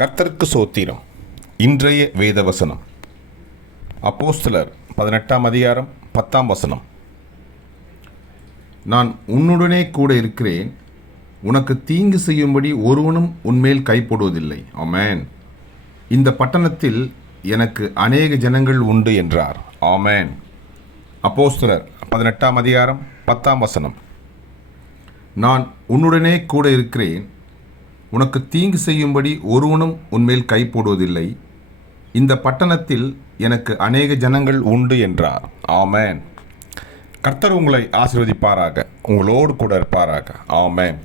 கர்த்தருக்கு சோத்திரம். இன்றைய வேதவசனம் அப்போஸ்தலர் 18ஆம் அதிகாரம் 10ஆம் வசனம். நான் உன்னுடனே கூட இருக்கிறேன், உனக்கு தீங்கு செய்யும்படி ஒருவனும் உன்மேல் கைப்போடுவதில்லை. ஆமென். இந்த பட்டணத்தில் எனக்கு அநேக ஜனங்கள் உண்டு என்றார். ஆமென். அப்போஸ்தலர் 18ஆம் அதிகாரம் 10ஆம் வசனம். நான் உன்னுடனே கூட இருக்கிறேன், உனக்கு தீங்கு செய்யும்படி ஒருவனும் உன்மேல் கை போடுவதில்லை. இந்த பட்டணத்தில் எனக்கு அநேக ஜனங்கள் உண்டு என்றார். ஆமென். கர்த்தர் உங்களை ஆசீர்வதிப்பாராக, உங்களோடு கூட இருப்பாராக. ஆமென்.